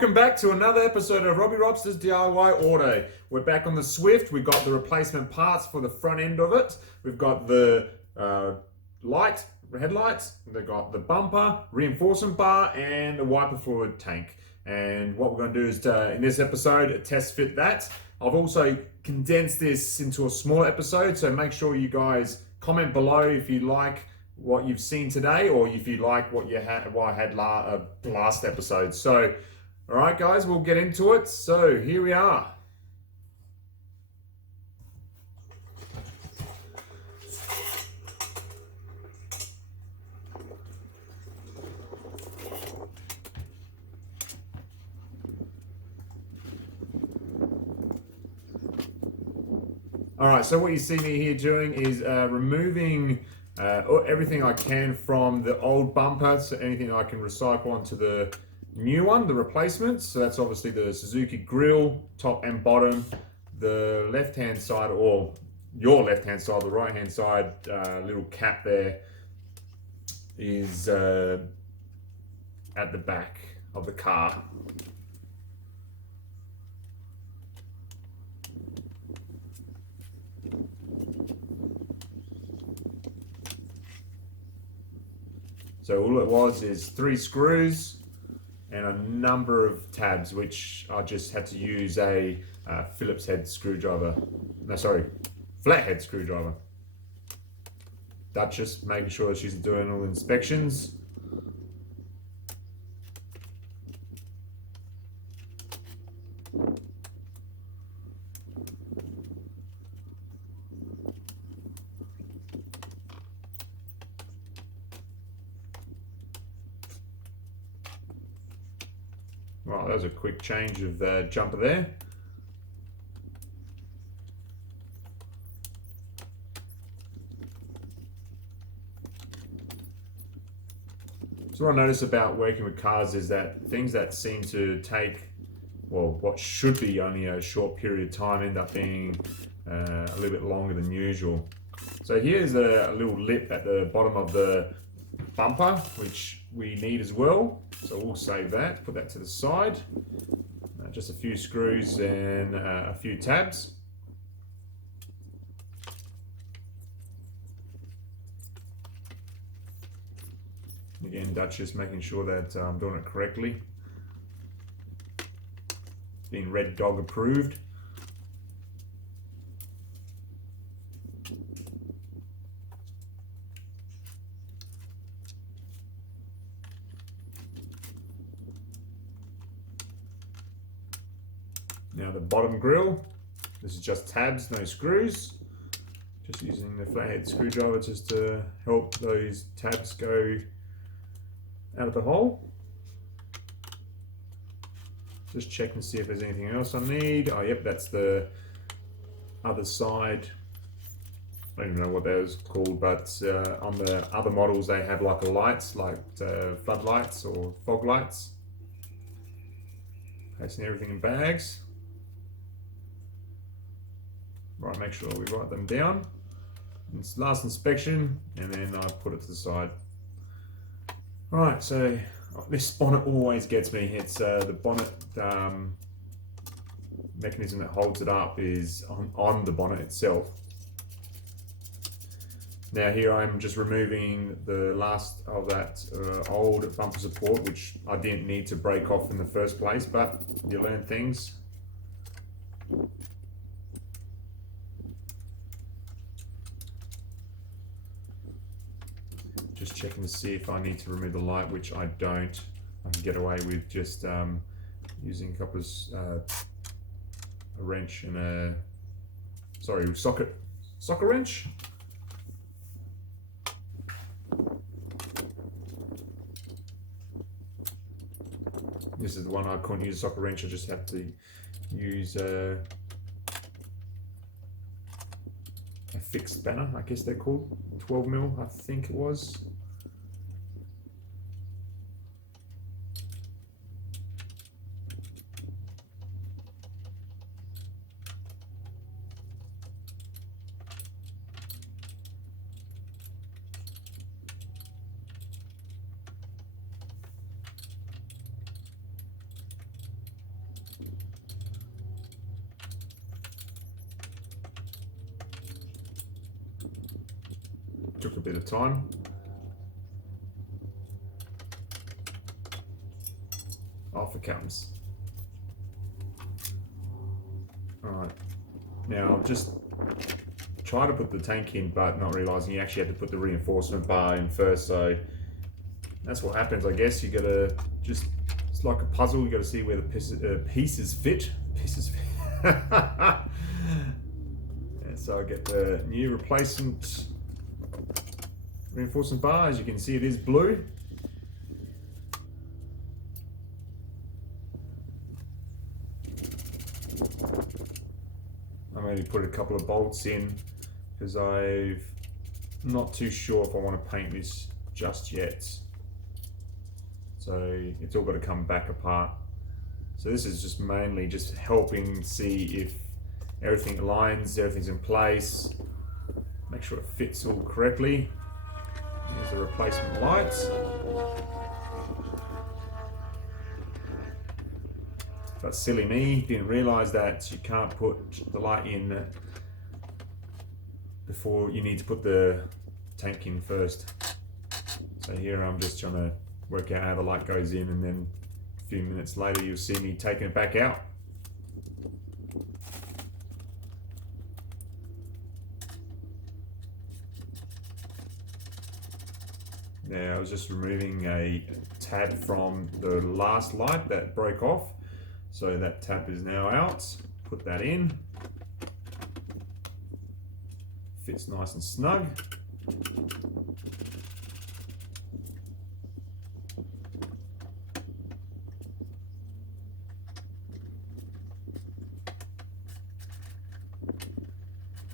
Welcome back to another episode of Robbie Robster's DIY Auto. We're back on the Swift. We've got the replacement parts for the front end of it. We've got the headlights, they've got the bumper, reinforcement bar, and the wiper fluid tank. And what we're going to do is, in this episode, test fit that. I've also condensed this into a smaller episode, so make sure you guys comment below if you like what you've seen today, or if you like what I had last episode. So, all right, guys, we'll get into it. So here we are. All right, so what you see me here doing is removing everything I can from the old bumper, so anything I can recycle onto the new one, the replacements. So that's obviously the Suzuki grille, top and bottom, the left-hand side, or your left-hand side, the right-hand side little cap there is at the back of the car. So all it was is 3 screws and a number of tabs, which I just had to use a Phillips head screwdriver. No, sorry, flathead screwdriver. Duchess, making sure she's doing all the inspections. Right, that was a quick change of the jumper there. So what I notice about working with cars is that things that seem to take, well, what should be only a short period of time end up being a little bit longer than usual. So here's a little lip at the bottom of the bumper, which we need as well. So we'll save that, put that to the side. Just a few screws and a few tabs. Again, Duchess making sure that I'm doing it correctly. Being Red Dog approved. Now the bottom grille, this is just tabs, no screws. Just using the flathead screwdriver just to help those tabs go out of the hole. Just check and see if there's anything else I need. Oh, yep, that's the other side. I don't even know what that was called, but on the other models they have like lights, like floodlights or fog lights. Placing everything in bags. Right, make sure we write them down. It's last inspection, and then I put it to the side. Right, so this bonnet always gets me. It's the bonnet mechanism that holds it up is on the bonnet itself. Now here I'm just removing the last of that old bumper support, which I didn't need to break off in the first place, but you learn things. Just checking to see if I need to remove the light, which I don't. I can get away with just using a couple of a wrench and a socket wrench. This is the one I couldn't use a socket wrench. I just have to use a fixed spanner, I guess they're called. 12 mil, I think it was. took a bit of time. Off it comes. Alright, now just try to put the tank in, but not realising you actually had to put the reinforcement bar in first, so that's what happens, I guess. You gotta just, it's like a puzzle, you gotta see where the pieces fit. And so I get the new replacement reinforcement bar. As you can see, it is blue. I maybe put a couple of bolts in because I'm not too sure if I want to paint this just yet. So it's all got to come back apart. So this is just mainly just helping see if everything aligns, everything's in place, make sure it fits all correctly. Here's the replacement lights. But silly me, didn't realise that you can't put the light in before you need to put the tank in first. So here I'm just trying to work out how the light goes in, and then a few minutes later you'll see me taking it back out. Now I was just removing a tab from the last light that broke off. So that tab is now out. Put that in. Fits nice and snug.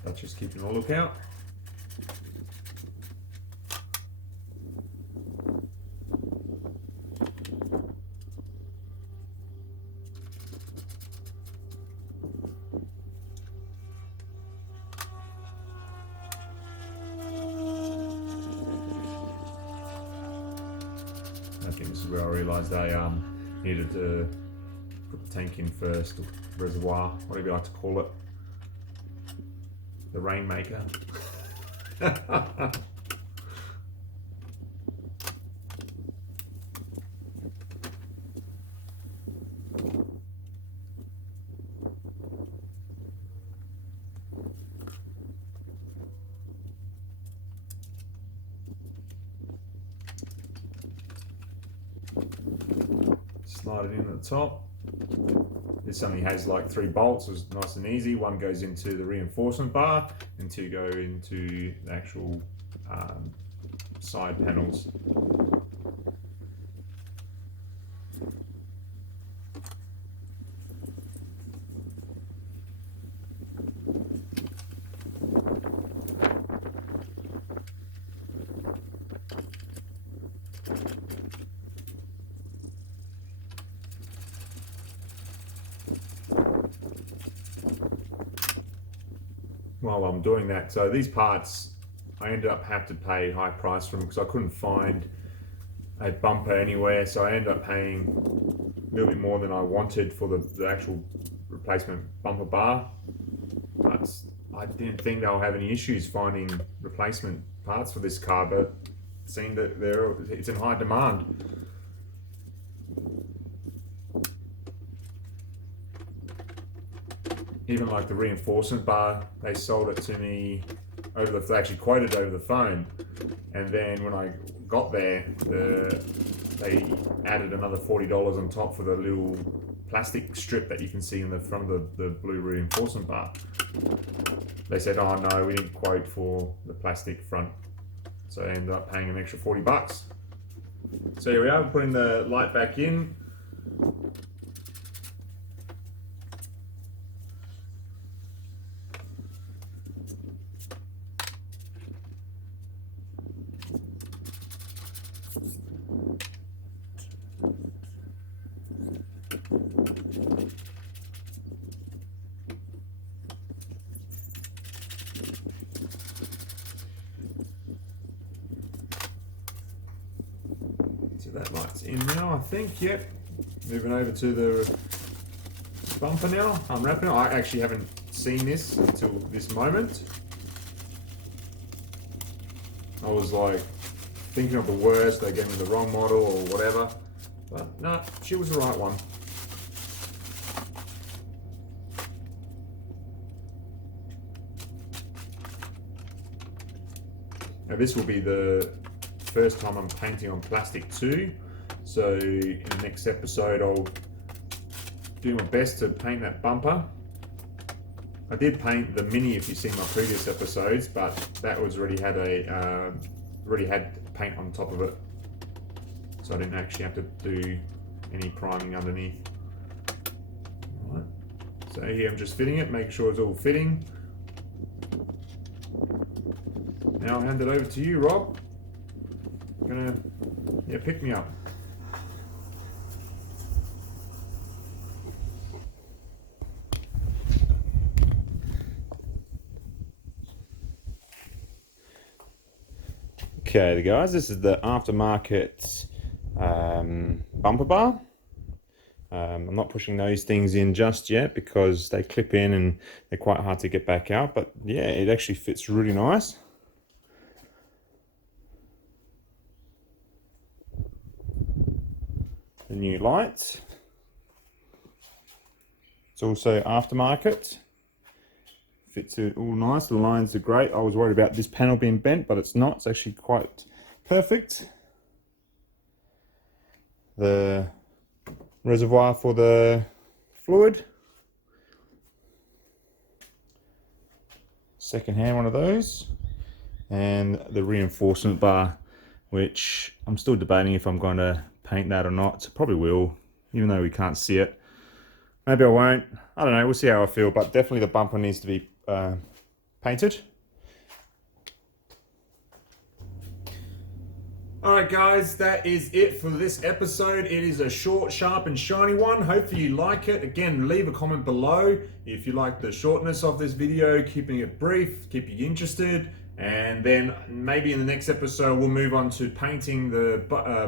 But just keeping a lookout. I think this is where I realised I needed to put the tank in first, reservoir, whatever you like to call it. The rainmaker. Slide it in at the top. This only has like 3 bolts, it's nice and easy. One goes into the reinforcement bar and 2 go into the actual side panels. While I'm doing that, so these parts I ended up having to pay high price for them because I couldn't find a bumper anywhere, so I ended up paying a little bit more than I wanted for the actual replacement bumper bar. But I didn't think they'll have any issues finding replacement parts for this car, but it seemed that it's in high demand. Even like the reinforcement bar, they sold it to me they actually quoted over the phone, and then when I got there, they added another $40 on top for the little plastic strip that you can see in the front of the blue reinforcement bar. They said, oh no, we didn't quote for the plastic front, so I ended up paying an extra $40. So here we are, putting the light back in. So that light's in now, I think. Yep. Moving over to the bumper now. Unwrapping it. I actually haven't seen this until this moment. I was like thinking of the worst, they gave me the wrong model or whatever. But no, she was the right one. Now this will be the first time I'm painting on plastic too. So in the next episode I'll do my best to paint that bumper. I did paint the Mini if you've seen my previous episodes, but that was already had paint on top of it. So I didn't actually have to do any priming underneath. All right. So here I'm just fitting it, making sure it's all fitting. Now I'll hand it over to you, Rob. Pick me up. Okay, guys, this is the aftermarket bumper bar. I'm not pushing those things in just yet because they clip in and they're quite hard to get back out, but yeah, it actually fits really nice. The new lights. It's also aftermarket. Fits it all nice. The lines are great. I was worried about this panel being bent, but it's not. It's actually quite perfect. The reservoir for the fluid. Second-hand one of those. And the reinforcement bar, which I'm still debating if I'm going to paint that or not. Probably will, even though we can't see it. Maybe I won't. I don't know. We'll see how I feel, but definitely the bumper needs to be painted. Alright guys, that is it for this episode. It is a short, sharp and shiny one. Hopefully you like it. Again, leave a comment below if you like the shortness of this video, keeping it brief, keep you interested. And then maybe in the next episode we'll move on to painting the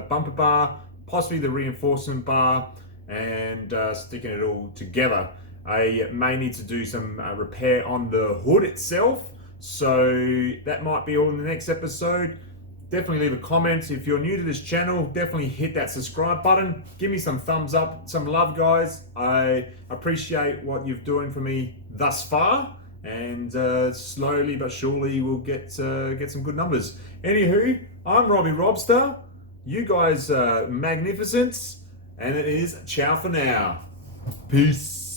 bumper bar, possibly the reinforcement bar, and sticking it all together. I may need to do some repair on the hood itself, so that might be all in the next episode. Definitely leave a comment. If you're new to this channel, definitely hit that subscribe button. Give me some thumbs up, some love, guys. I appreciate what you're doing for me thus far, and slowly but surely we'll get some good numbers. Anywho, I'm Robbie Robster. You guys are magnificent, and it is ciao for now. Peace.